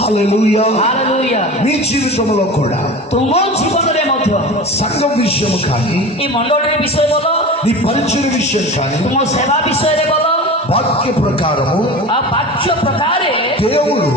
హల్లెలూయా హల్లెలూయా మీ జీవితంలో కూడా ତୁମ ଜୀବନରେ ମଧ୍ୟ సంఘం విషయం కానీ ଏ ମଣ୍ଡଳୀର ବିଷୟ ବୋଲ, నీ పరిచయ విషయం కానీ ତୁମ ସେବା ବିଷୟରେ ବୋଲ, వాక్య ప్రకారము ଆଉ ବାକ୍ୟ ପ୍ରକାରେ దేవుడు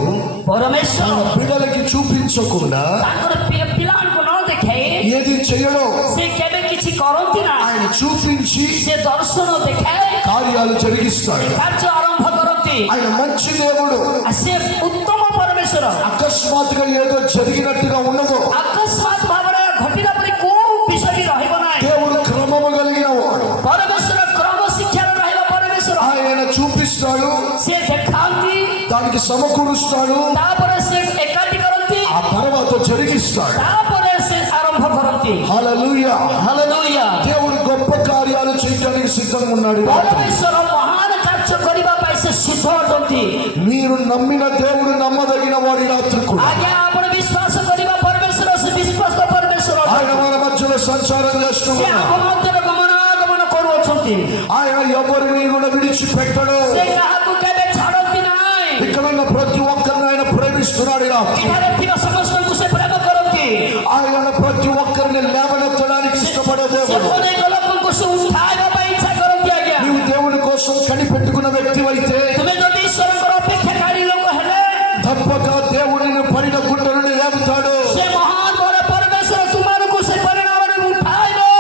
ପରମେଶ୍ୱର తన బిడ్డలకి చూపించకుండా ତାଙ୍କର ପିଲାମାନଙ୍କୁ ନ ଦେଖାଇ ఏది చేయడం ସେ କେବେ କିଛି କରନ୍ତି ନାହିଁ। ఆయన చూపించి ସେ ଦର୍ଶନ ଦେଖାଏ, కార్యాలు జరిగిస్తాడు. କାର୍ଯ୍ୟ ଆରମ୍ଭ କରନ୍ତି। ఆయన మంచి దేవుడు. ସେ ଉତ୍ତମ ପରମେଶ୍ୱର। అకస్మాత్తుగా ఏదో జరిగినట్టుగా ఉండదు. ଅକସ୍ମାତ୍ ଭାବରେ ଘଟିଲା ପରି କୋଉ ବିଷୟ ରହିବ ନାହିଁ। దేవుడు క్రమము కలిగిన వాడు. ପରମେଶ୍ୱର କ୍ରମ ଶିକ୍ଷାର ରହିବ ପରମେଶ୍ୱର। ఆయన చూపిస్తాడు, ସେ ଦେଖାନ୍ତି, దానికి సమకూరుస్తాడు, ତାପରେ ସେ ଏକାଠି କରନ୍ତି, ఆ తర్వాత జరిగిస్తాడు. ତାପରେ ସେ ఆరంభ କରନ୍ତି। హల్లెలూయా హల్లెలూయా। దేవుడు గొప్ప కార్యాలు చేయడానికి సిద్ధంగా ఉన్నాడు. ପରମେଶ୍ୱର ମହାନ କାର୍ଯ୍ୟ କରିବା ପାଇଁ ସେ ସିଦ୍ଧ ଅଟନ୍ତି। మీరు నమ్మిన దేవుడు నమ్మదగిన వాడి రాత్రి కూడా ଆଜ୍ଞା, ଆପଣ ବିଶ୍ୱାସ କରିବା ପରମେଶ୍ୱର, ସେ ବିଶ୍ୱାସ ପରମେଶ୍ୱର। ఆయన మన మధ్యలో సంచారం ସେ చేస్తున్నాడు. ଆମ ମଧ୍ୟରେ ଗମନାଗମନ କରୁଅଛନ୍ତି। ఆయన ఎవరిని కూడా విడిచిపెట్టడు. ସେ କାହାକୁ କେବେ ଛାଡ଼ନ୍ତି ନାହିଁ। ఇక్కడ ఉన్న ప్రతి ఒక్కరిని ఆయన ప్రేమిస్తున్నాడు. ఈ రాత్రి ଏଠାରେ ଥିବା ସମସ୍ତଙ୍କୁ ସେ ପ୍ରେମ କରନ୍ତି। ఆయన ప్రతి ఒక్కరిని లేవనెత్తడానికి ఇష్టపడే ସେ దేవుడు. ଅନେକ ଲୋକଙ୍କୁ ସେ ଉଠାଇବା ପାଇଁ ଇଚ୍ଛା କରନ୍ତି। ଆଜ୍ଞା, నీవు దేవుని కోసం కనిపెట్టుకున్న వ్యక్తి అయితే ତୁମେ ଯଦି ଈଶ୍ୱରଙ୍କର ଅପେକ୍ଷାକାରୀ ଲୋକ ହେଲେ తప్పక దేవుడిని పడిన గుడ్డ నుండి లేపుతాడు. ସେ ମହାନ ବଡ଼ ପରମେଶ୍ୱର ତୁମକୁ ସେ ପରିଣାମରେ ଉଠାଇବେ।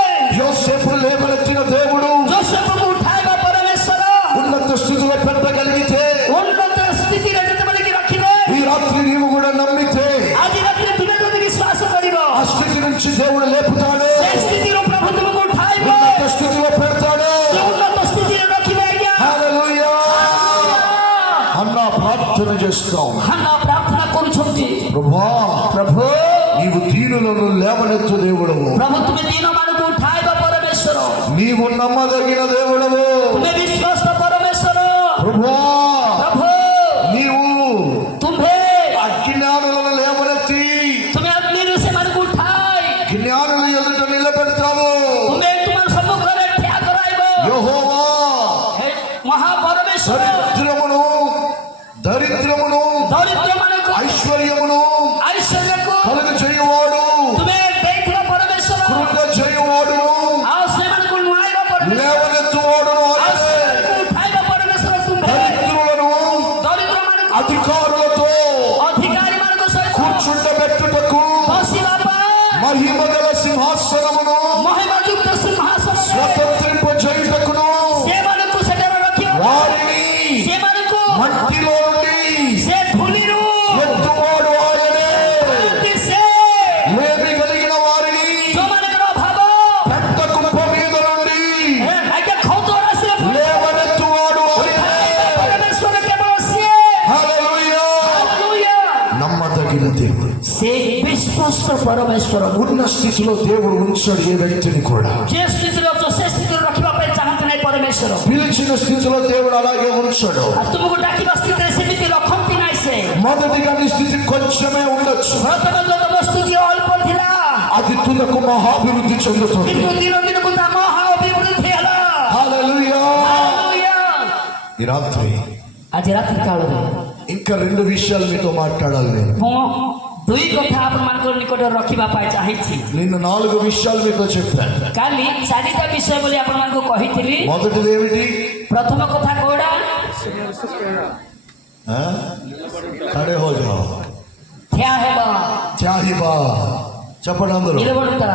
యోసేపు లేవనెత్తిన దేవుడు ଯୋସେଫକୁ ଉଠାଇବା ପରମେଶ୍ୱର ఉన్నత స్థితిలో పెట్టగలిగితే ଉନ୍ନତ ସ୍ଥିତିରେ ଯେତେବେଳେ କି ରଖିବେ, ఈ రాత్రి నీవు కూడా నమ్మితే ଆଜି ରାତିରେ ତୁମେ ଯଦି ବିଶ୍ୱାସ କରିବ, ఆ స్థితి నుంచి దేవుడు లేపుతాడు. ସେ ସ୍ଥିତିରୁ ପ୍ରଭୁ ତୁମକୁ ଉଠାଇବେ, ఉన్నత స్థితిలో పెడతాడు. ସେ ଉନ୍ନତ ସ୍ଥିତିରେ ରଖିବେ। ଆଜ୍ଞା, హల్లెలూయా. అన్నా ప్రార్థన చేస్తాం. ହାନା ପ୍ରାର୍ଥନା କରୁଛନ୍ତି, ప్రభువా, ପ୍ରଭୁ నీవు దీనులను లేవనెత్తు దేవుడవు. ପ୍ରଭୁ ତୁମେ ଦିନମାନଙ୍କୁ ଉଠାଇବା ପରମେଶ୍ୱର, నీవు నమ్మదగిన దేవుడవు. ତୁମେ ବିଶ୍ୱାସ ପରମେଶ୍ୱର। ప్రభువా, ପ୍ରଭୁ నీవు ତୁମ୍ଭେ అజ్ఞానులను లేవనెత్తి ତୁମେ ଅଗ୍ନିରୁ ସେମାନଙ୍କୁ ଉଠାଇ జ్ఞానుల ఎదుట నిలబెడతావు. ତୁମେ ତୁମ ସମ୍ମୁଖରେ ଠିଆ କରାଇବ। యెహోవా ହେ ମହାପରମେଶ୍ୱର, దరిద్రమును ଦରିଦ୍ରମାନଙ୍କୁ ఐశ్వర్యమును ଐଶ୍ୱର୍ଯ୍ୟକୁ కలుగ చేయువాడు, ତୁମେ ଦେଇଥିବ ପରମେଶ୍ୱର। కృంగ చేయువాడును ଆଉ ସେମାନଙ୍କୁ ନୁଆଇବ ପରମେଶ୍ୱର, లేవనెత్తువాడును ଆଉ ఆయనే. ସେମାନଙ୍କୁ ଉଠାଇବ ପରମେଶ୍ୱର। ତୁମ୍ଭେ దరిద్రులను ଦରିଦ୍ରମାନଙ୍କୁ అధికారులతో ଅଧିକାରୀମାନଙ୍କ ସହିତ కూర్చుండబెట్టుటకు ବସିବା ପାଇଁ మహిమ గల సింహాసనమును ମହିମାଯୁକ୍ତ ସିଂହାସନ స్వతంత్రింపజేయుటకును ସେମାନଙ୍କୁ ସେଠାରେ ରଖିବ। వారిని ସେମାନଙ୍କୁ మట్టిలో నుండి ସେ ଧୂଳିରୁ ఎత్తువాడు ఆయనే. ଆଣନ୍ତି। ସେ లేమి కలిగిన వారిని ଯୋଉମାନଙ୍କର ଅଭାବ పెద్ద కుప్ప మీద నుండి ଆଜ୍ଞା ଖୋଦ ରାଶିରେ లేవనెత్తువాడు ఆయనే. ପରମେଶ୍ୱର କେବଳ ସିଏ। హల్లెలూయా. ହାଲେଲୁୟା। నమ్మదగిన దేవుడు. ସେ ବିଶ୍ୱସ୍ତ ପରମେଶ୍ୱର। ఉన్న స్థితిలో దేవుడు ఉంచాడు ఏ వ్యక్తిని కూడా. ଯେ ସ୍ଥିତିରେ ଅଛ ସେ ସ୍ଥିତିରେ ରଖିବା ପାଇଁ ଚାହାନ୍ତି ନାହିଁ ପରମେଶ୍ୱର। పిలిచిన స్థితిలో దేవుడు అలాగే ఉంచాడు. ଆଉ ତୁମକୁ ଡାକିବା ସ୍ଥିତିରେ ସେମିତି ରଖନ୍ତି ନାହିଁ। ସେ మొదటిగా నీ స్థితి కొంచెమే ఉండొచ్చు, ପ୍ରଥମ ଯୋଗ ବସ୍ତୁଟି ଅଳ୍ପ ଥିଲା, అది తులకు మహాభివృద్ధి చెందుతుంది. କିନ୍ତୁ ଦିନ ଦିନକୁ ତା ମହା ଅଭିବୃଦ୍ଧି ହେଲା। హల్లెలూయా. ହାଲେଲୁୟା। ఈ రాత్రి ଆଜି ରାତ୍ରି କାଳରେ ఇంకా రెండు విషయాలు మీతో మాట్లాడాలి. నేను ମୁଁ ଦୁଇ କଥା ଆପଣମାନଙ୍କର ନିକଟରେ ରଖିବା ପାଇଁ ଚାହିଁଛି। నిన్న 4 విషయాలు మీతో చెప్పాను. କାଲି 4ଟା ବିଷୟ ବୋଲି ଆପଣମାନଙ୍କୁ କହିଥିଲି। మొదటిది ఏమిటి? ପ୍ରଥମ କଥା କୋଉଟା? ఖడే హో జాओ, ଠିଆ ହେବା। త్యాగిబా. చెప్పండి అందరూ. ନିରବତା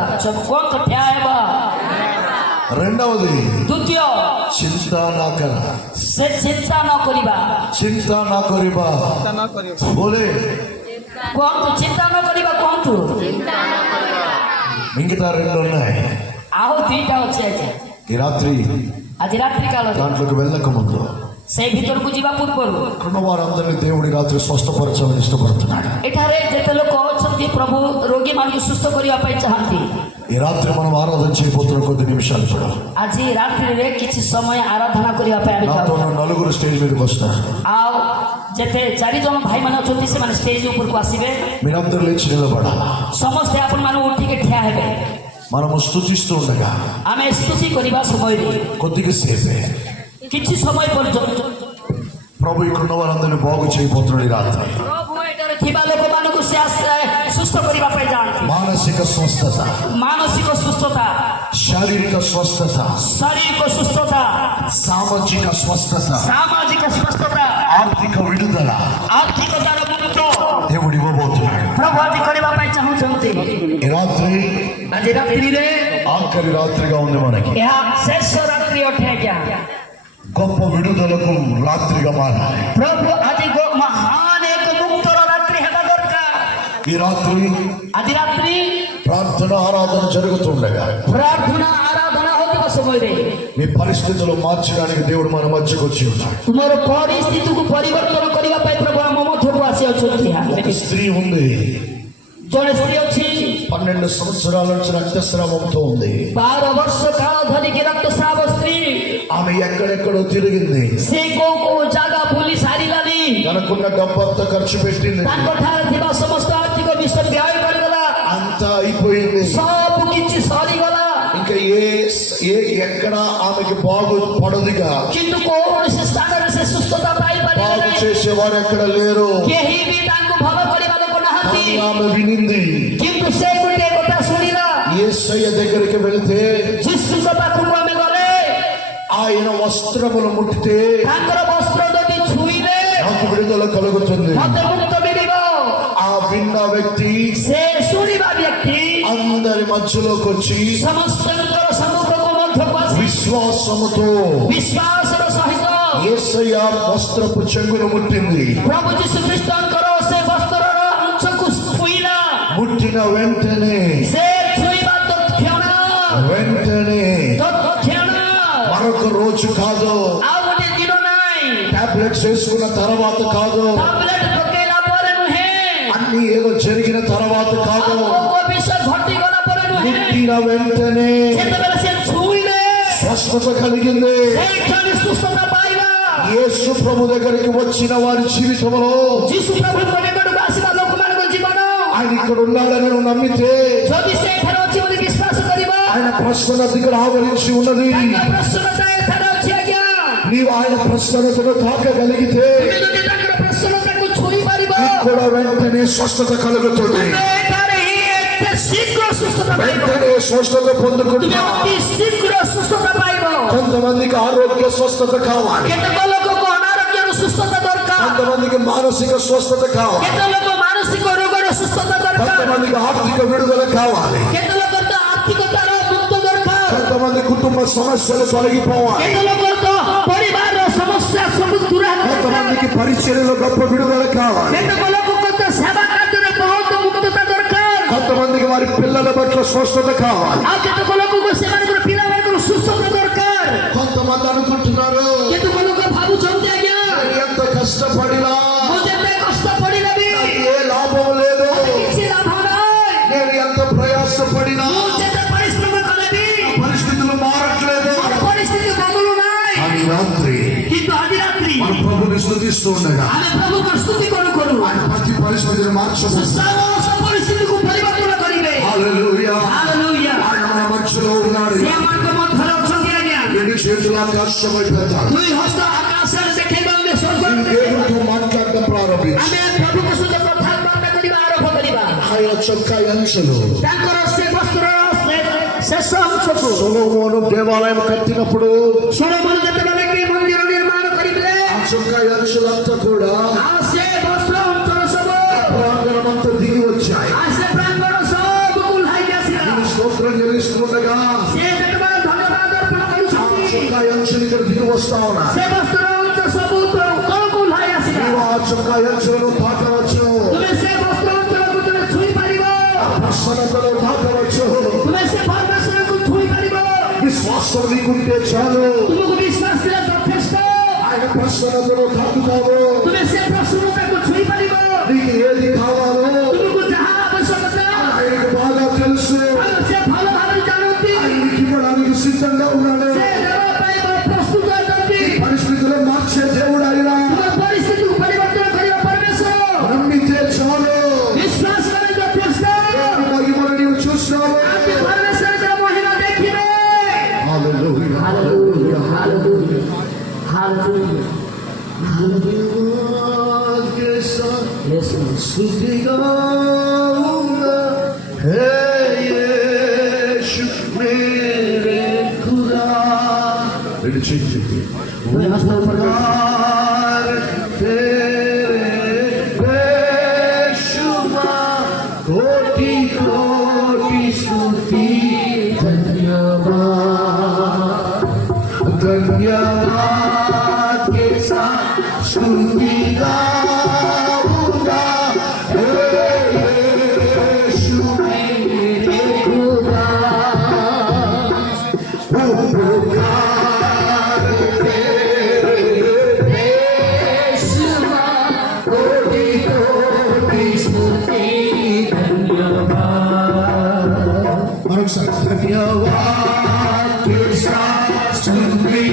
କୁହନ୍ତୁ ଠିଆ ହେବା। రెండవది ଦ୍ୱିତୀୟ, చింతా నా కర, ସେ ଚିନ୍ତା ନ କରିବା। చింతా నా కరిబా. బోలే କୁହନ୍ତୁ ଚିନ୍ତା ନ କରିବା। କୁହନ୍ତୁ। మిగతా 2 ఉన్నాయి. ଆଉ 2ଟା ଅଛି। ଆଜି ఈ రాత్రి ଆଜି ରାତ୍ରି କାଳରେ దాంట్లోకి వెళ్ళక ముందు ସେଇ ଭିତରକୁ ଯିବା ପୂର୍ବରୁ ఉన్న వారందరినీ దేవుడి రాత్రి స్వస్థపరచాలని ఇష్టపడుతున్నాడు. ଏଠାରେ ଯେତେ ଲୋକ ଅଛନ୍ତି ପ୍ରଭୁ ରୋଗୀମାନଙ୍କୁ ସୁସ୍ଥ କରିବା ପାଇଁ ଚାହାନ୍ତି। ఈ రాత్రి మనం ఆరాధన చేయబోతున్న కొద్ది నిమిషాలు కూడా ଆଜି ରାତ୍ରିରେ କିଛି ସମୟ ଆରାଧନା କରିବା ପାଇଁ ଆମେ నాతో ଚାହୁଁଛୁ। 4 స్టేజ్ మీదకి వస్తారు. ଆଉ ଯେତେ 4 ଜଣ ଭାଇମାନେ ଅଛନ୍ତି ସେମାନେ ଷ୍ଟେଜ ଉପରକୁ ଆସିବେ। మీరందరూ లేచి నిలబడాలి. ସମସ୍ତେ ଆପଣମାନେ ଉଠିକି ଠିଆ ହେବେ। మనము స్తుతిస్తూ ఉండగా ଆମେ ସ୍ତୁତି କରିବା ସମୟରେ కొద్దిగా సేపే କିଛି ସମୟ ପର୍ଯ୍ୟନ୍ତ ప్రభు ఇక్కడ ఉన్న వారందరినీ బాగు చేయబోతున్నాడు ఈ రాత్రి. ପ୍ରଭୁ ଏଠାରେ ଥିବା ଲୋକମାନଙ୍କୁ ସେ ସୁସ୍ଥ କରିବା ପାଇଁ ଯାଆନ୍ତି। మానసిక స్వస్థత, ମାନସିକ ସୁସ୍ଥତା, శారీరక స్వస్థత, ଶାରୀରିକ ସୁସ୍ଥତା, సామాజిక స్వస్థత, ସାମାଜିକ ସୁସ୍ଥତା, ఆర్థిక విడుదల ଆର୍ଥିକତାର ମୁକ୍ତ దేవుడు ఇవ్వబోతున్నాడు. ପ୍ରଭୁ ଆଜି କରିବା ପାଇଁ ଚାହୁଁଛନ୍ତି। ఈ రాత్రి ଆଜି ରାତ୍ରିରେ ఆఖరి రాత్రిగా ఉంది మనకి. ଏହା ଶେଷ ରାତ୍ରି ଅଟେ ଆଜ୍ଞା। గొప్ప విడుదలకు రాత్రిగా మారాలి. ପ୍ରଭୁ ଆଜି ମହାନ ଏକ ମୁକ୍ତର ରାତ୍ରି ହେବା ଦରକାର। ఈ రాత్రి ଆଜି ରାତ୍ରି ప్రార్థన ఆరాధన జరుగుతుండగా ପ୍ରାର୍ଥନା ଆରାଧନା ହେଉଥିବା ସମୟରେ మీ పరిస్థితులు మార్చడానికి దేవుడు మన మధ్యకు వచ్చి ఉన్నాడు. ତୁମର ପରିସ୍ଥିତିକୁ ପରିବର୍ତ୍ତନ କରିବା ପାଇଁ ପ୍ରଭୁ ଆମ ମଧ୍ୟକୁ ଆସି ଅଛନ୍ତି। ఒక స్త్రీ ఉంది, ଜଣେ ସ୍ତ୍ରୀ ଅଛି, 12 సంవత్సరాల నుంచి రక్తస్రావంతో ఉంది. 12 ବର୍ଷ କାଳ ଧରିକି ରକ୍ତସ୍ରାବ ସ୍ତ୍ରୀ। ఆమె ఎక్కడెక్కడో తిరిగింది. ସେ କୋଉ କୋଉ ଜାଗା ବୁଲି ସାରିଲାଣି। తనకున్న డబ్బంతా ఖర్చు పెట్టింది. ତାଙ୍କଠାରେ ଥିବା ସମସ୍ତ ଆର୍ଥିକ ବିଷୟ ବ୍ୟୟ କରିଗଲା। అంతా అయిపోయింది. ସବୁ କିଛି ସରିଗଲା। ఇంకా ఎక్కడ ఆమెకి బాగు పడదుగా. କିନ୍ତୁ କୌଣସି ସ୍ଥାନରେ ସେ ସୁସ୍ଥତା ପାଇପାରିଲା బాగు ନାହିଁ। చేసేవారు ఎక్కడ లేరు. କେହି ବି ତାଙ୍କୁ ଭଲ କରିବା ଲୋକ ନାହାନ୍ତି। కానీ ఆమె వినింది. କିନ୍ତୁ ସେ ଗୋଟିଏ କଥା ଶୁଣିଲା। యేసయ్య దగ్గరికి వెళితే ଯୀଶୁଙ୍କ ପାଖକୁ ଆମେ ଗଲେ ఆయన వస్త్రములు ముట్టితే ତାଙ୍କର ବସ୍ତ୍ର ଯଦି ଛୁଇଁଲେ నాకు విడుదల కలుగుతుంది. ମତେ ମୁକ୍ତ ମିଳିବ। ఆ విన్న వ్యక్తి ସେ ଶୁଣିବା ବ୍ୟକ୍ତି అందరి మధ్యలోకి వచ్చి ସମସ୍ତଙ୍କର ସମ୍ମୁଖକୁ ମଧ୍ୟକୁ ଆସି విశ్వాసముతో ବିଶ୍ୱାସର ସହିତ యేసయ్య వస్త్రపు చెంగును ముట్టింది. ପ୍ରଭୁ ଯୀଶୁ ଖ୍ରୀଷ୍ଟଙ୍କର ସେ ବସ୍ତ୍ରର ଅଂଶକୁ ଛୁଇଁଲା। ముట్టిన వెంటనే ସେ ଛୁଇଁବା ତତ୍କ୍ଷଣ మరొక రోజు కాదు, ଆଉ ଗୋଟେ ଦିନ ନାହିଁ। టాబ్లెట్స్ వేసుకున్న తర్వాత కాదు, ଟାବଲେଟ୍ ପକେଇଲା ପରେ ନୁହେଁ, అన్ని ఏదో జరిగిన తర్వాత కాదు, ଆଉ ବିଷୟ ଘଟିଗଲା ପରେ ନୁହେଁ। ముట్టిన వెంటనే ଯେତେବେଳେ ସେ ଛୁଇଁଲେ స్వస్థత కలిగింది. ସେଇଠାରୁ ସୁସ୍ଥତା ପାଇବା। యేసు ప్రభు దగ్గరికి వచ్చిన వారి జీవితంలో ଯୀଶୁ ପ୍ରଭୁଙ୍କ ନିକଟକୁ ଆସିବା ଲୋକମାନଙ୍କ ଜୀବନ ఆయన ఇక్కడ ఉన్నాడని నువ్వు నమ్మితే ଯଦି ସେଇଠାରେ ଅଛି ବୋଲି ବିଶ୍ୱାସ କରିବ, ఆయన ప్రసన్నత ఇక్కడ ఆవరించి ఉన్నది. ତାଙ୍କ ପ୍ରସନ୍ନତା ଏଠାରେ ଅଛି ଆଜ୍ଞା। నీవు ఆయన ప్రసన్నతను తాకగలిగితే ତୁମେ ଯଦି ତାଙ୍କର ପ୍ରସନ୍ନତାକୁ ଛୁଇଁ ପାରିବ, నీకు కూడా వెంటనే స్వస్థత కలుగుతుంది. ତୁମେ ଏଠାରେ ହିଁ ଏତେ ଶୀଘ୍ର ସୁସ୍ଥତା ପାଇବ। వెంటనే స్వస్థత ତୁମେ పొందుకుంటా. ଅତି ଶୀଘ୍ର ସୁସ୍ଥତା ପାଇବ। కొంతమందికి ఆరోగ్య స్వస్థత కావాలి, କେତେକ ଲୋକକୁ ଅନାରୋଗ୍ୟର ସୁସ୍ଥତା ଦରକାର, కొంతమందికి మానసిక స్వస్థత కావాలి, କେତେ ଲୋକ ମାନସିକ ରୋଗର ସୁସ୍ଥତା ଦରକାର, కొంతమందికి ఆర్థిక విడుదల కావాలి, କେତେ ଲୋକର ତ ଆର୍ଥିକତାର ମୁକ୍ତ ଦରକାର, కొంతమంది కుటుంబ సమస్యలు తొలగిపోవాలి, କେତେ ଲୋକର ତ ପରିବାରର ସମସ୍ୟା ସବୁ ଦୂର ହେବା ଦରକାର, కొంతమందికి పరిచర్యలో గొప్ప విడుదల కావాలి, କେତେକ ଲୋକଙ୍କ ତ ସେବା କାର୍ଯ୍ୟରେ ବହୁତ ମୁକ୍ତତା ଦରକାର, కొంతమందికి వారి పిల్లల పట్ల స్వస్థత కావాలి. ଆଉ କେତେକ ଲୋକଙ୍କୁ ସେମାନଙ୍କର ପିଲାମାନଙ୍କର ସୁସ୍ଥତା ଦରକାର। కొంతమంది అనుకుంటున్నారు କେତେକ ଲୋକ ଭାବୁଛନ୍ତି ଆଜ୍ଞା, "నేను ఎంత కష్టపడినా ମୁଁ ଯେତେ କଷ୍ଟ ପଡ଼ିଲେ ବି ఏ లాభం లేదు, କିଛି ଲାଭ ନାହିଁ, నేను ఎంత ప్రయాసపడినా ମୁଁ ଯେତେ ପରିଶ୍ରମ କଲେ ବି పరిస్థితులు మారట్లేదు." ମୋର ପରିସ୍ଥିତି ବଦଳୁ ନାହିଁ। అని రాత్రి କିନ୍ତୁ ଆଜି ରାତ୍ରି మన ప్రభుని స్తుతిస్తూ ఉండగా ଆମେ ପ୍ରଭୁଙ୍କ ସ୍ତୁତି କରୁ କରୁ ఆయన ప్రతి పరిస్థితిని మార్చబోతున్నాడు. ସମସ୍ତ ପରିସ୍ଥିତିକୁ ପରିବର୍ତ୍ତନ କରିବେ। హల్లెలూయా. ହାଲେଲୁୟା। ఆయన మన మధ్యలో ఉన్నాడు. ସେ ଆମମାନଙ୍କ ମଧ୍ୟରେ ଅଛନ୍ତି ଆଜ୍ଞା। రెండు చేతులు ఆకాశమై పెడతాడు. ଦୁଇ ହସ୍ତ ଆକାଶରେ ଦେଖେଇବା ଆମେ ସ୍ୱର୍ଗରେ ଦେଖେଇବା। దేవునితో మాట్లాడడం ప్రారంభించు. ଆମେ ପ୍ରଭୁଙ୍କ ସହିତ କଥାବାର୍ତ୍ତା କରିବା ଆରମ୍ଭ କରିବା। ఆయన చొక్కా అంచులు ତାଙ୍କର ସେ ବସ୍ତ୍ରର ଶେଷ ଅଂଶକୁ సొలొమోను దేవాలయం కట్టినప్పుడు ସୋଲୋମନ ଯେତେବେଳେ କି ମନ୍ଦିର ନିର୍ମାଣ କରିଥିଲେ, ఆ చొక్కా అంచులంతా కూడా ଆଉ ସେ ବସ୍ତ୍ର ଅଞ୍ଚଳ ସବୁ ప్రాంగణమంతా దిగి వచ్చాయి. ଆଉ ସେ ପ୍ରାଙ୍ଗଣ ସବୁ ଓହ୍ଲାଇକି ଆସିଲା। ఈ స్తోత్రం చెల్లిస్తుండగా ସେ ଯେତେବେଳେ ଧନ୍ୟବାଦ ଅର୍ପଣ ఆ କରୁଛନ୍ତି, చొక్కా అంచులు ఇక్కడ దిగి వస్తా ఉన్నా. ସେ ବସ୍ତ୍ର ଅଞ୍ଚଳ ସବୁ ତଳକୁ ଓହ୍ଲାଇ ଆସିଲା। నీవు ఆ చొక్కా అంచులను తాకవచ్చు, ତୁମେ ସେ ବସ୍ତ୍ର ଅଞ୍ଚଳକୁ ତୁମେ ଛୁଇଁ ପାରିବ, ప్రసన్నతలో తాకవచ్చు. ତୁମେ ସେ ପରମେଶ୍ୱରକୁ ଛୁଇଁ ପାରିବ। విశ్వాసం నీకుంటే చాలు, ତୁମକୁ ବିଶ୍ୱାସ ଥିଲା ଯଥେଷ୍ଟ। ఆయన ప్రసన్నతలో తాకుతావు. ତୁମେ ସେ ପ୍ରସନ୍ନତାକୁ ଛୁଇଁ ପାରିବ। నీకు ఏది కావాలో ତୁମକୁ ଯାହା ଆବଶ୍ୟକତା ఆయనకు బాగా తెలుసు. ଆଉ ସେ ଭଲ ଭାବରେ ଜାଣନ୍ତି। ఆయన నీకు ఇవ్వడానికి సిద్ధంగా ఉన్నాడు. ସେ ଦେବା ପାଇଁ ପ୍ରସ୍ତୁତ ଅଛନ୍ତି। పరిస్థితులు మార్చే దేవుడు ఆయన. ତୁମ ପରିସ୍ଥିତିକୁ ପରିବର୍ତ୍ତନ କରିବା ପରମେଶ୍ୱର। నమ్మితే చాలు, ବିଶ୍ୱାସ କଲେ ଯଥେଷ୍ଟ। దేవుని మహిమను నీవు చూస్తావు. ଆଜି ପରମେଶ୍ୱରଙ୍କର ମହିମା ଦେଖିବେ। హల్లెలూయా. Hallelujah, hallelujah, hallelujah, hallelujah. స్తుతిగా ఉన్న హే యేసు మేరే ఖుదా రెండు చేతులు ఉపకార్ तेरे बेशुमार कोटि कोटि स्तुति धन्यवाद धन्यवाद के साथ स्तुति गाऊंगा हे यीशु मेरे खुदा उपकार तेरे बेशुमार कोटि कोटि स्तुति धन्यवाद मरोकसाరి धन्यवाद के साथ स्तुति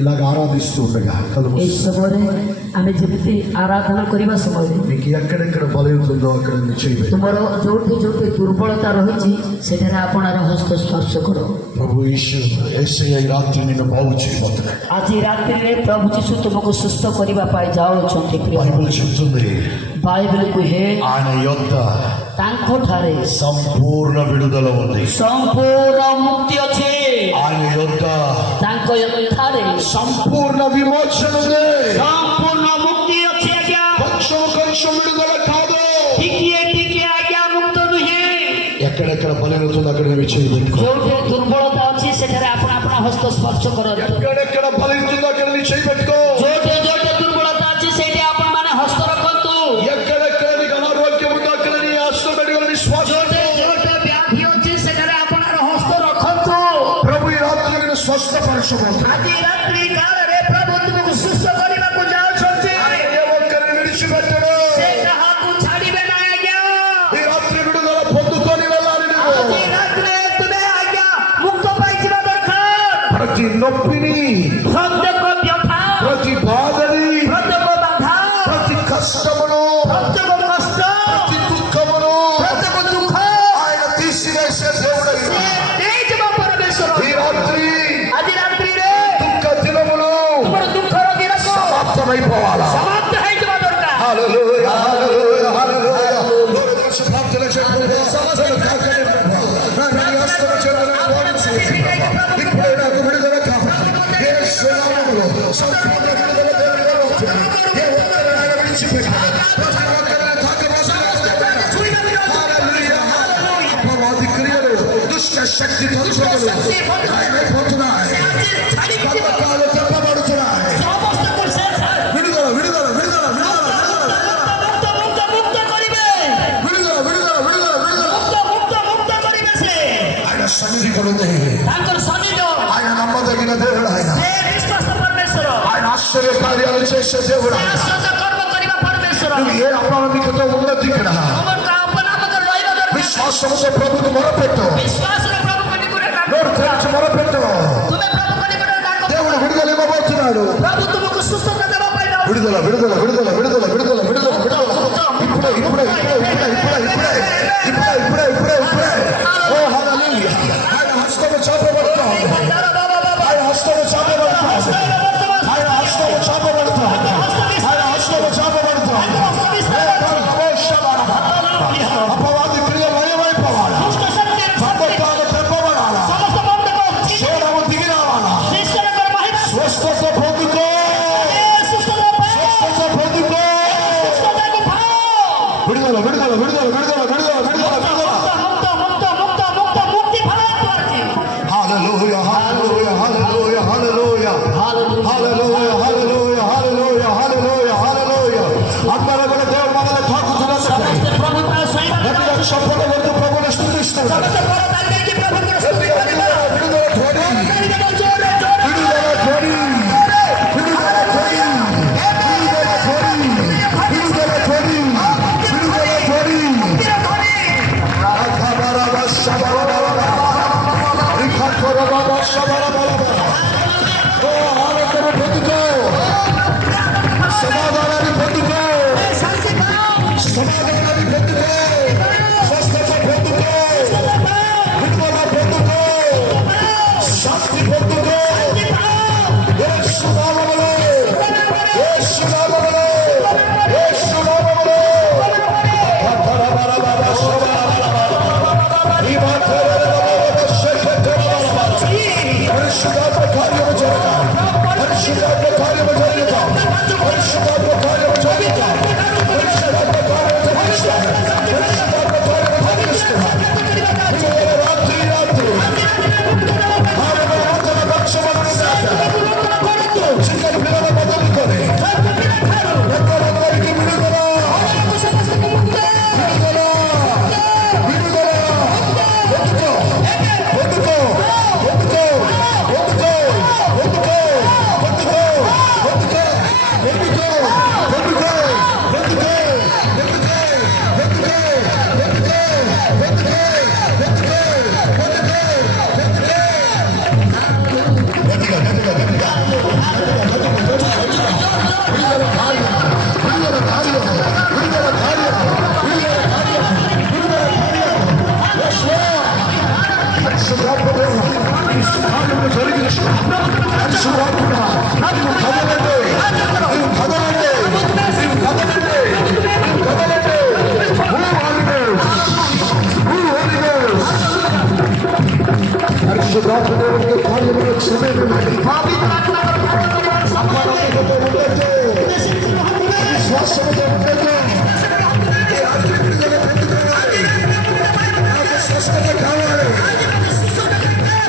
ఇలాగ ఆరాధిస్తూ ఉండగా এই সময়ে আমি যেମିତି আরাধনা କରିବା ସମୟରେ నీకు ఎక్కడెక్కడ బలహీనత ఉందో అక్కడ నీ చేయి పెట్టు. ତୁମର ଯୋଉଠି ଯୋଉଠି ଦୁର୍ବଳତା ରହିଛି ସେଠାରେ ଆପଣାର ହସ୍ତ ସ୍ପର୍ଶ କର। ప్రభు యేసయ్య ఈ రాత్రి నిన్ను బాగు చేయబోతున్నాడు. ଆଜି ରାତିରେ ପ୍ରଭୁ ଯୀଶୁ ତୁମକୁ ସୁସ୍ଥ କରିବା ପାଇଁ ଯାଉଛନ୍ତି। బైబిల్ చెప్తుంది ବାଇବେଲ କୁହେ ఆయన యొద్ద ତାଙ୍କଠାରେ సంపూర్ణ విడుదల ఉంది. ସମ୍ପୂର୍ଣ୍ଣ ମୁକ୍ତି ଅଛି। ఆయన యొద్ద ତାଙ୍କ ଠାରେ సంపూర్ణ విమోచన ఉంది. ସମ୍ପୂର୍ଣ୍ଣ ମୁକ୍ତି ଅଛି ଆଜ୍ଞା। కొంచెం కొంచెం విడుదల కాదు. ଟିକିଏ ଟିକିଏ ଆଜ୍ଞା ମୁକ୍ତ ନୁହେଁ। ఎక్కడెక్కడ బలహీనత ఉందో అక్కడ నీ చేయి పెట్టుకో. ଯୋଉଠି ଦୁର୍ବଳତା ଅଛି ସେଠାରେ ଆପଣ ଆପଣ ହସ୍ତ ସ୍ପର୍ଶ କରନ୍ତୁ। ఎక్కడెక్కడ బలహీనత ఉందో అక్కడ నీ చేయి పెట్టుకో. ଯୋଉଠି ଯୋଉଠି ଦୁର୍ବଳତା ଅଛି ସେଇଠି ଆପଣ ମାନେ ହସ୍ତ ରଖନ୍ତୁ। ఎక్కడెక్కడ నీకు అనారోగ్యం ఉందో అక్కడ నీ హస్తం పెట్టుకొని విశ్వాసం ଯୋଉଠି ଯୋଉଠି ବ୍ୟାଧି ଅଛି ସେଠାରେ ଆପଣଙ୍କର ହସ୍ତ ରଖନ୍ତୁ। ప్రభు ఈ రాత్రి నిన్ను స్వస్థపరచబోతున్నాడు. ଆଜି ରାତ୍ରି କାଳରେ ପ୍ରଭୁ ତୁମକୁ ସୁସ୍ଥ କରିବାକୁ ଯାଉଛନ୍ତି। ఏ ఒక్కరిని విడిచిపెట్టడు. ସେ କାହାକୁ ଛାଡ଼ିବେ ନାହିଁ ଆଜ୍ଞା। ఈ రాత్రి విడుదల పొందుకొని వెళ్ళాలి నువ్వు. ଆଜି ରାତିରେ ତୁମେ ଆଜ୍ଞା ମୁକ୍ତ ପାଇଯିବା ଦରକାର। ప్రతి నొప్పిని, ପ୍ରତ୍ୟେକ ବ୍ୟଥା, ప్రతి బాధని, ପ୍ରତ୍ୟେକ ବାଧା, ప్రతి కష్టమును, ପ୍ରତ୍ୟେକ କଷ୍ଟ, ప్రతి దుఃఖమును ପ୍ରତ୍ୟେକ ଦୁଃଖ ఆయన తీసివేసే దేవుడు. ସେ ନେଇଯିବ ପରମେଶ୍ୱର। ఈ రాత్రి ଆଜି ରାତ୍ରିରେ దుఃఖ దినములు ତୁମର ଦୁଃଖର ଦିନକ సమాప్తమైపోవాలా. ସମାପ୍ତ ହେଇଯିବା ଦରକାର। హల్లెలూయా, హల్లెలూయా, హల్లెలూయా. నూరు దివస ప్రార్థన చేయండి. సమస్యలు కాకండి ప్రభు. నా హస్తం చేతులను వాడించి ఇప్పుడే నాకు విడుదల కావాలి. యేసు నామములో సంపూర్ణ విడుదల దేవుని వల్ల విడిచిపెట్టాడు. ప్రతి ఒక్కరిని తాకబోతున్నారు. హల్లెలూయా. అపవాది క్రియలు, దుష్ట శక్తి తలుచులు అయిపోతున్నాయి. బంధకాలు తెప్పబడుతున్నాయి. విడుదల విడుదల విడుదల విడుదల ఆయన సన్నిధి కొడుతుంది. ఆయన నమ్మదగిన దేవుడు. ఆయన ఆశ్చర్య కార్యాలు చేసే దేవుడు. నువ్వు ఏ అపారమికతో ఉన్నది ఇక్కడ విశ్వాసంతో ప్రభుకు మొరపెట్టు. నోరు తెరిచి మొరపెట్టు. దేవుడు విడుదల ఇవ్వబోతున్నాడు. విడుదల విడుదల విడుదల విడుదల విడుదల విడుదల విడుదల ఇప్పుడే ఇప్పుడే ఇప్పుడే ఇప్పుడే ఇప్పుడే ఇప్పుడే ఇప్పుడే ఇప్పుడే ఇప్పుడే. ఓ హల్లెలూయా. ఆయన హస్తము చాపబడుతోంది. ఆయన హస్తము చాపబడుతోంది. ఆయన హస్తము చాపబడుతోంది. ఆయన హస్తము చాపబడుతోంది. అపవాది క్రియ లయమైపోవాలా. బంధకాలు తెప్పబడాలా. శోధము దిగి రావాలా. స్వస్థత పొందుకో. స్వస్థత పొందుకో. విడుదల విడుదల విడుదల విడుదల విడుదల విడుదల విడుదల. హల్లెలూయా హల్లెలూయా హల్లెలూయా హల్లెలూయా హల్లెలూయా హల్లెలూయా హల్లెలూయా హల్లెలూయా హల్లెలూయా. అందరూ కూడా దేవుడు మనల్ని తాకుతున్నందుకు గట్టిగా చప్పట్లు కొడుతూ ప్రభువుని స్తుతిస్తున్నారు. సమాధానాన్ని పొందుకో. సమాధానాన్ని పొందుకో. స్వస్థత పొందుకో. విడుదల పొందుకో. శాంతి పొందుకో. యేసు నామములో. యేసు నామములో. యేసు నామములో. పరిశుద్ధాత్మ కార్యము జరగాలి. పరిశుద్ధాత్మ కార్యము జరుగుతాం. పరిశుద్ధాత్మ కార్యము జరుగుతాం. పరిశుద్ధాత్మ కార్యము జరిగిస్తాం. పరిశుద్ధాత్మ కార్యము జరిగిస్తున్నాం. రాత్రి రాత్రి చిన్న పిల్లల మొదలుకొని ఒక్కరొక్కరికి విడుదల విడుదల విడుదల. పొందుకో పొందుకో పొందుకో పొందుకో పొందుకో పొందుకో పొందుకో పొందుకో పొందుకో పొందుకో విశ్వాసంతో ఉండదు. స్వస్థత కావాలి.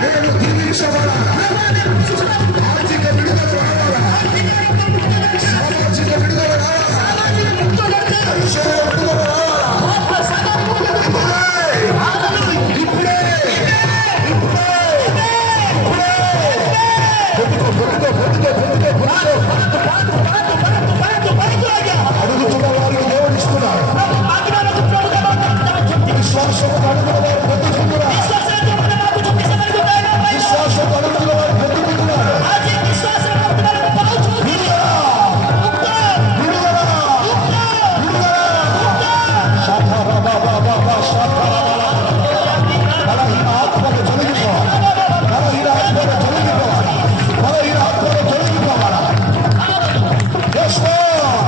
నేను దీవించబడాలి. ఆర్థిక విడుదల రావాలా. సామాజిక విడుదల రావాలా. ఐశ్వర్య విడుదల రావాలా. ఇప్పుడే ఇప్పుడే అడుగుతున్న వారికి దేవుడిస్తున్నాడు. విశ్వాసము అడుగుతున్న వారు పొందుతున్నారు. విశ్వాసము అడుగుతున్న వారు పొందుతున్నారు. ఆత్మలు తొలగిపోవాలి. ఆత్మలు తొలగిపోవాలి. ఆత్మలు తొలగిపోవాలి. Yes, Lord.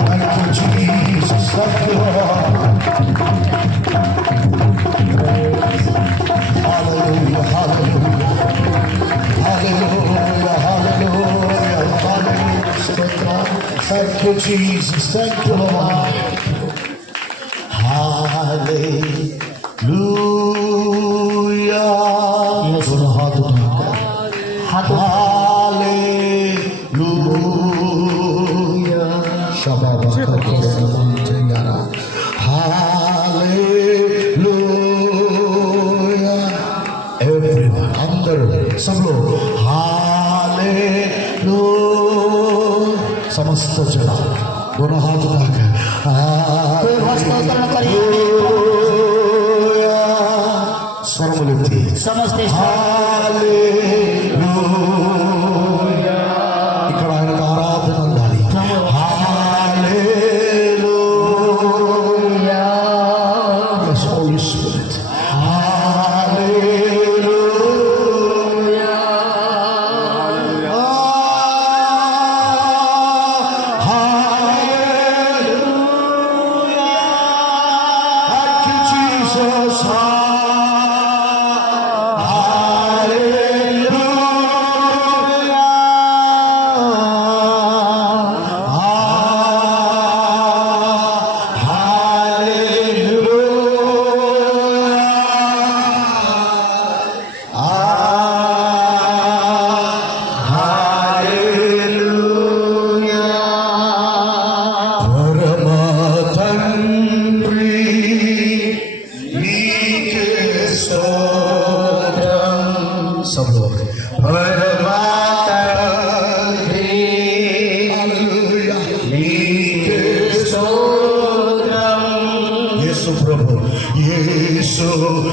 Thank you, Jesus. Thank you, Lord. Hallelujah, hallelujah. Hallelujah, hallelujah, hallelujah. స్తోత్ర Thank you, Jesus. Thank you, Lord. Hallelujah. Yes. दोनों हाथ उठाओ. हाथ Hallelujah. Shabbat Hallelujah. Everyone, अंदर सब लोग Hallelujah. समस्त जना दोनों हाथ उठाकर स्तोत्र करी स्वरमुलिति समस्त ఇక్కడ ఆయనకు ఆరాధన ఉండాలి. Yes, Holy Spirit. Thank you, Jesus. सब लोग यीशु प्रभु यीशु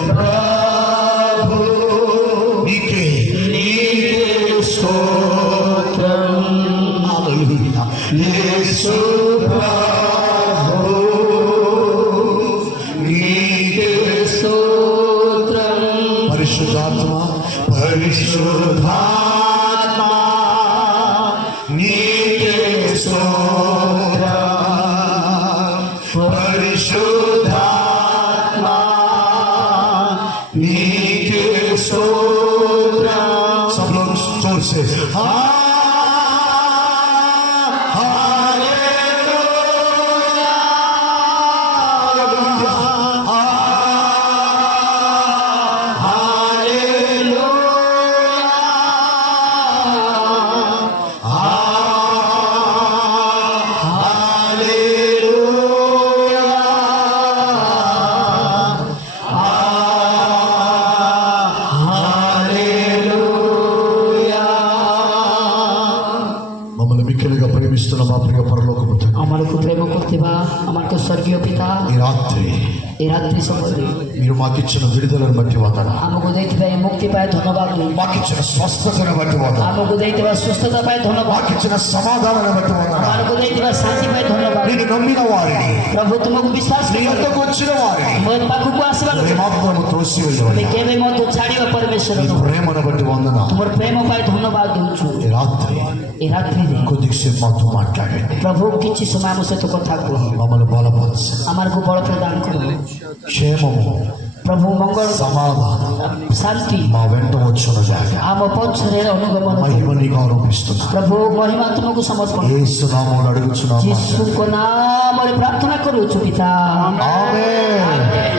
प्रभु नीके स्तोत्रम हालेलुया यीशु प्रभु नीके स्तोत्रम परिशुद्धात्मा परिशुद्धात्मा नीके स्तोत्रम परिशुद्धात्मा नीके स्तोत्रम सब लोग जोर से మమ్మల్ని మిక్కిలిగా ప్రేమిస్తున్న మా ప్రియ పరలోకపు తండ్రి, আমারকু প্রেম করতেবা আমারকু স্వర్গীয় পিতা ఈ రాత్రి এই রাত্রি সময়ে మీరు మాకు ఇచ్చిన విడుదలను బట్టి వందనాలు. ଆମକୁ ଦେଇଥିବା ଏ ମୁକ୍ତି ପାଇଁ ଧନ୍ୟବାଦ మాకు ఇచ్చిన స్వస్థతను బట్టి వందనాలు. ଆମକୁ ଦେଇଥିବା ସୁସ୍ଥତା ପାଇଁ ଧନ୍ୟବାଦ మాకు ఇచ్చిన సమాధానాన్ని బట్టి వందనాలు. ଆମକୁ ଦେଇଥିବା ଶାନ୍ତି ପାଇଁ ଧନ୍ୟବାଦ నేను నమ్మిన వారిని, ପ୍ରଭୁ ତୁମକୁ ବିଶ୍ୱାସ నీ କର వద్దకు వచ్చిన వారిని ମୋ ପାଖକୁ ଆସିବା ଲୋକ ప్రేమాత్మను ତୁମେ త్రోసివేయవలె. କେବେ ମଧ୍ୟ ଛାଡ଼ିବା ପରମେଶ୍ୱର నీ ప్రేమను బట్టి వందనాలు. ତୁମର ପ୍ରେମ ପାଇଁ ଧନ୍ୟବାଦ ଦେଉଛୁ ఈ రాత్రి ଏ ରାତ୍ରିରେ కొద్దిసేపు మాతో మాట్లాడండి. ପ୍ରଭୁ କିଛି ସମୟ ଆମ ସହିତ କଥା କୁହ మమ్మల్ని బలపరచు. ଆମକୁ ବଳ ପ୍ରଦାନ କର క్షేమము ପ୍ରଭୁ ମଙ୍ଗଳ సమాధానం ଶାନ୍ତି మా వెంట వచ్చున జాగా ଆମ ପଛରେ ଅନୁଗମନ କର మహిమ నీకు ఆరోపిస్తున్నా. ପ୍ରଭୁ ମହିମା ତୁମକୁ ସମର୍ପଣ యేసు నామములో అడుగుచున్నాము. ଯୀଶୁଙ୍କ ନାମରେ ପ୍ରାର୍ଥନା କରୁଛୁ ପିତା ఆమేన్.